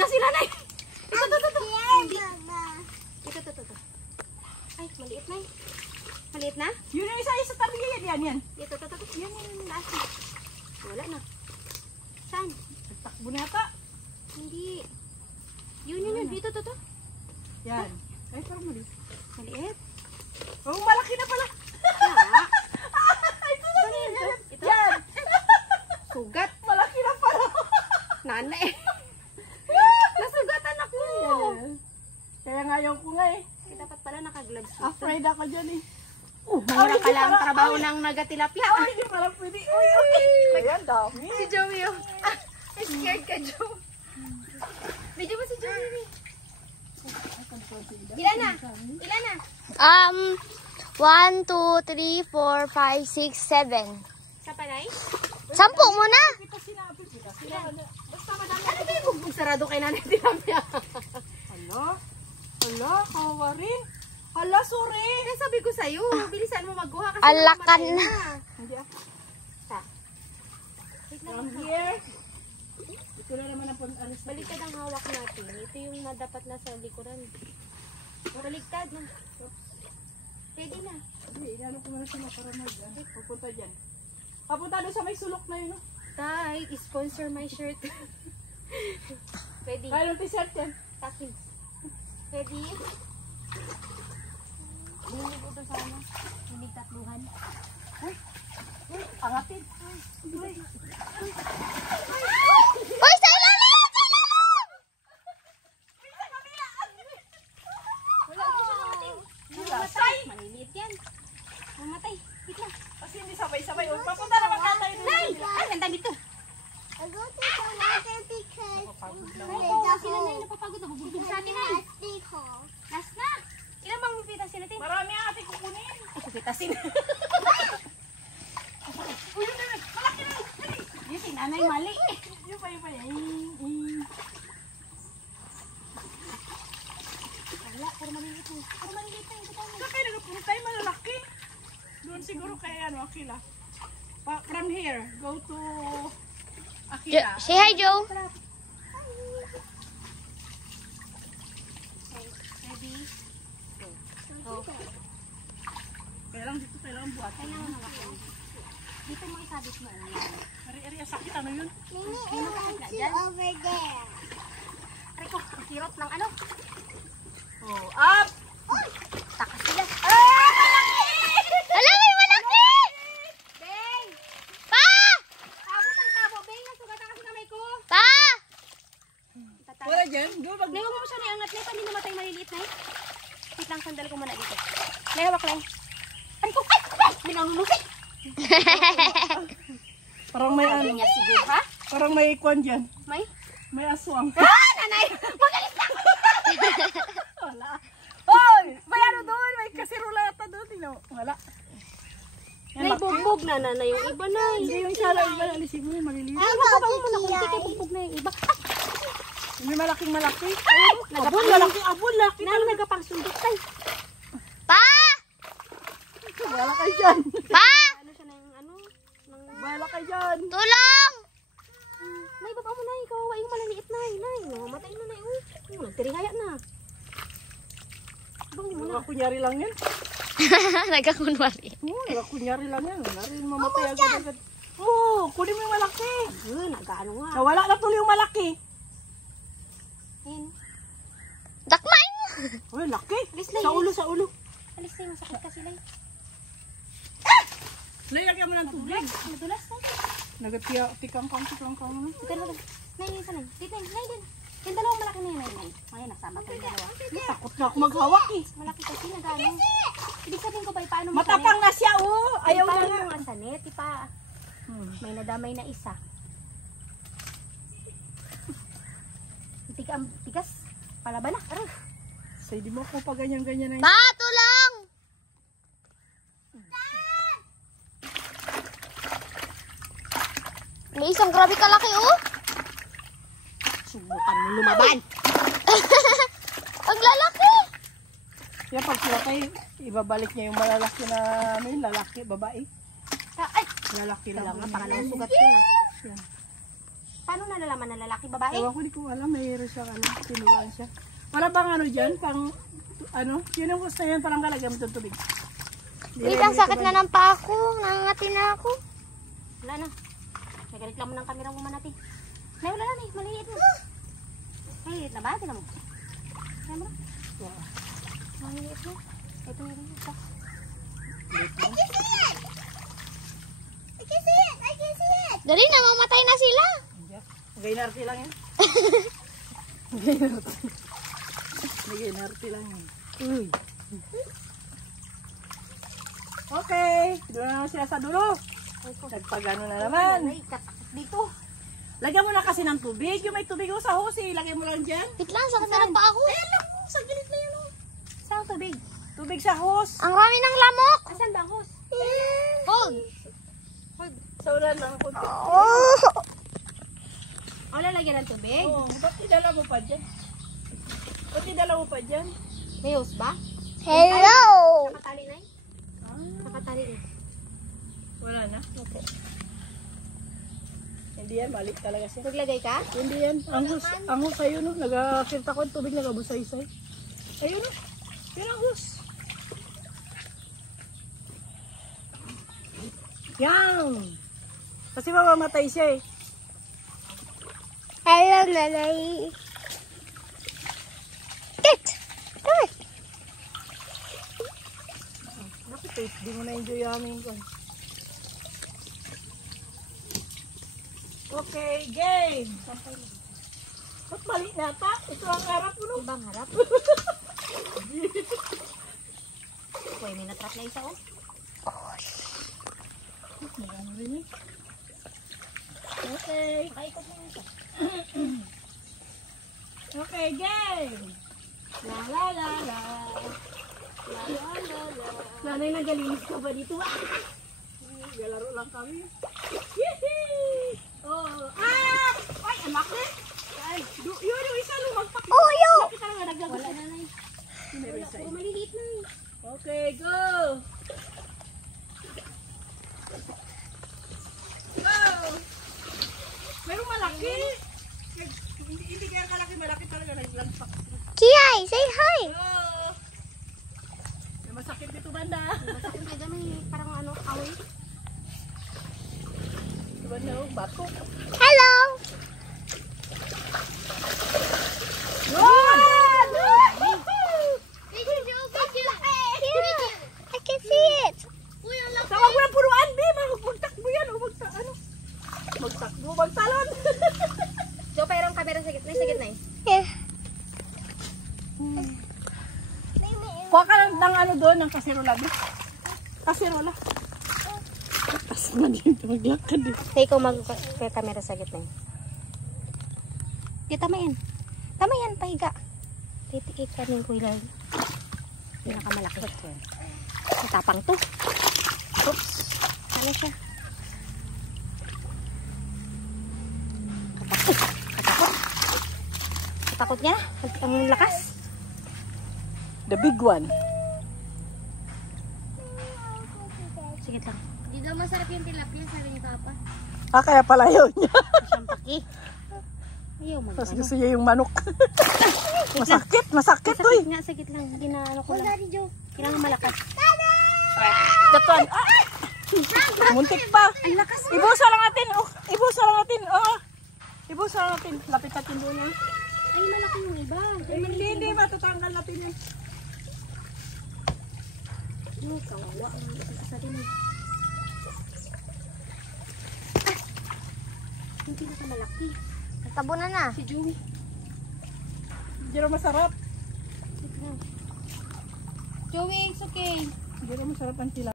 na sila na. Ito. Ito. Ay, maliit na. Maliit na? Yun yung isa tabi yan. Ito. Yan. Laas na. Wala na. Saan? Nagtakbo na yata. Hindi. Yun. Dito. Yan. Ay, parang maliit. Maliit? Oh, malaki na pala. Ito? Yan. Sugat. Malaki na pala. Nanay. Nasugatan ako. Kaya ngayon ko nga eh. Dapat pala naka-gloves. Afraid ako dyan eh. Mahirap pala ang trabaho ng nagatilapia. Ay, hindi pala pwede. Uy. Ayan, dami. Si Joey, oh. Scared ka, Joe. Medyo ba si Joey? Ilan na? 1, 2, 3, 4, 5, 6, 7. Sa panay? 10 muna. Basta madami. Ano ba yung bugbog sarado kay nanay tilapia? Hala, kawawa rin. Hala, sorry. Kaya sabi ko sa'yo, bilisan mo magkuha kasi Alakan namatay na. Hindi ah. Wait lang. From here. Ito na naman ang alis. Baliktad ang hawak natin. Ito yung dapat nasa likuran. Baliktad na. Pwede na. Hindi, inano ko na sila para pupunta dyan. Papunta doon sa may sulok na yun. Tay, sponsor my shirt. Pwede. Kaya ng t-shirt yan. Takins. Pwede. Hinig ito sana. Hinig tatluhan. Angatin. Uy, sa ilalim! Wala ko siya namatay. Mamatay. Maliliit yan. Mamatay. Wait lang. Kasi hindi sabay-sabay. Papunta naman ka tayo. Nay! Ay, ganda dito. I go to the water because Oo, sila na yung napapagod. Nabubulog sa atin ay. plastic hole. Last na. Ilan bang pipitasin natin? Marami ang ating kukunin. Ay, pipitasin. Uy, yun na. Malaki na. Yung si nanay mali. Yun pa. Wala, puro maliliit na. Puro maliliit na. Saan kayo nagpunta tayo malalaki? Doon siguro kay Akila. From here, go to Akila. Say hi, Joe. Ready? Go. Kailangan dito, kailangan buhat. Kailangan hawak mo. Dito mo isabit mo. Ari, sakit ano yun? Mimi, I want you over there. Aray ko, kirot ng ano. Oh, up! Takas sila. Hala, may malaki! Beng! Pa! Tabo ng tabo. Beng, nasugatan kasi kamay ko. Pa! Wala dyan? Go, Nay, huwag mo siya naiangat. Nay, hindi namatay maliliit, Nay. Wait lang, sandali ko muna dito. Nay, hawak lang. Aray ko, ay! May nanunusik. Parang may ano. Niya siguro, ha? Parang may ikwan dyan. May? May aswang. Nanay! Magalit lang! Wala. Hoy! May ano doon? May kasirulata doon. Wala. Nay, bugbog na yung iba, Nay. Hindi yung sala. Iba alisin mo yung maliliit. Ay, baka mo muna kung hindi bugbog na yung iba. May malaking-malaki. Abon, Abon, laki. Nay, nagkapangsundot, Tay. Pa! Wala kayo dyan. Pa! Ano siya ng ano? Wala kayo dyan. Tulong! Nay, baba mo, Nay. Kawawa yung malaliit, Nay. Nay, namamatay na, Nay. Nagtirihaya na. Bang mo na. Mga kunyari lang yan. Nagkakunwari. Mga kunyari lang yan. Wala rin mamatay agad-agad. Oo, kunin mo yung malaki. Nagkaano nga. Nawala na tuloy yung malaki. Ayan. Dakmain mo! Uy, laki. Alis na Sa yun. ulo, sa ulo. Alis na yung masakit kasi, Nay. Lagyan mo ng tubig. Madulas, Nay. Nagatikang-kang. Dalawa. Nay, isa lang. Dito, Nay, din. Yung dalawang malaki na yun, Nay. Ngayon, nasama ko yung dalawa. Takot na ako maghawak eh. Malaki kasi, nagano. Ibig sabihin ko ba, paano mo Matapang na siya, oh. Ayaw na paano nga. mo asanet, ipa. May nadamay na isa. Tigas. Palaban na. Aray. Say, di mo ako pa ganyan-ganyan na yun. Pa! Tulong! May isang grabe kalaki, oh! Subukan mo lumaban. Ang lalaki! Yan, pag sila kayo, ibabalik niya yung malalaki na, ano yun, lalaki, babae. Ay! Lalaki lang. Kailangan nga, pangalawang sugat ko na. Yan. Paano nalalaman na lalaki, babae? Ewan ko, di ko alam. Mayroon siya, tinuruan siya. Wala bang ano dyan? Pang, yun yung gusto yan, parang kalagyan mo itong tubig. Wait, ang sakit na ng paa ko. Nangangati na ako. Wala na. Nagreklamo ng kamera mo manati. Nay, wala na, Nay. Maliit na. Maliit na ba? Tingnan mo. Tingnan mo. Wow. Maliit na. Ito na rin. Ito. I can see it. I can see it. I can see it. Dali, namamatay na sila. Gainarte lang yan. Gainarte lang yan. Uy. Okay. Doon na siya sa dulo. Nagpagano na naman. Ay, katakot dito. Lagyan mo na kasi ng tubig. Yung may tubig mo sa hose, ilagay mo lang dyan. Wait lang, sakit na ng paa ko. Sa gilid na yun. Saan ang tubig? Tubig sa hose. Ang rami ng lamok. Asan ba ang hose? Hold. Sa ulan lang. Kunti. Oh. O, lalagyan ng tubig? Oo. Ba't idala mo pa dyan? Ba't idala mo pa dyan? May hose ba? Hello. Nakatali, Nay? Nakatali, Nay. Wala na. Okay. Hindi yan. Malik talaga siya. Maglagay ka? Hindi yan. Ang hose ayun. No? Nagkakirta ko. Tubig nagabusaysay. Ayun. No? Yun ang hose. Yan. Kasi mamamatay siya eh. Hello, nanay. Get. Come on. Bakit eh? Di mo na-enjoy yung aming kon. Okay, game. Ba't mali na ta? Ito ang harap mo no? Ibang harap. Uy, may natrap na isa, oh. Ano rin eh. Okay. Nakaikot na isa. Okay, game. La la la la. La la la la. Nanay, nagalinis ka ba dito? Galaro lang kami. Yehey! Oh, ay, anak eh. Ay, yun yung isa lumagpak. Oh, yo. Kita nga naglagot. Wala na, Nay. Meron isa. Puro maliliit na, eh. Okay, go. Go. Meron malaki. Hindi kaya malaki talaga naglagpak. Kiai, say hi. Oh. May masakit dito banda. Masakit na dyan, may parang ano, away. Banda, bato. Hello. I can see it. Tawag mo ng puruan, Bi. Magtakbo yan. O ano? Magtakbo, magtalon. So, parang kamera sa gitna, eh. Yeah. Kuha ka ng ano doon, ng kaserola, Bi. Kaserola. Tapos na dito, maglakad eh. Hey, ikaw mag-camera sa gitna. Di, tama yan. Tama yan, pahiga. Titikik ka rin ko ilang. Pinakamalaki. Matapang to. Oops. Ano siya? Katakot. Katakot. Katakot niya. Ang lakas. The big one. Sige lang. Di daw masarap yung tilapia, sabi ni Papa. Ah, kaya pala yun niya. Sampaki. Ayaw mo. Tapos gusto niya yung manok. Masakit, masakit to eh. Sakit nga, sakit lang. Ginaano ko lang. Kailangan malakas. Datuan. Ah! Muntik pa. Ang lakas. Ibusa lang natin. Oh, ibusa lang natin. Oh. Ibusa lang natin. Lapit natin doon yan. Ay, malaki yung iba. Hindi, matatanggal natin eh. Kawawa. Ang isa din. Yung pinakamalaki. Tabunan na. Si Joey. Hindi rin masarap. Joey, it's okay. Hindi rin masarap ang tila.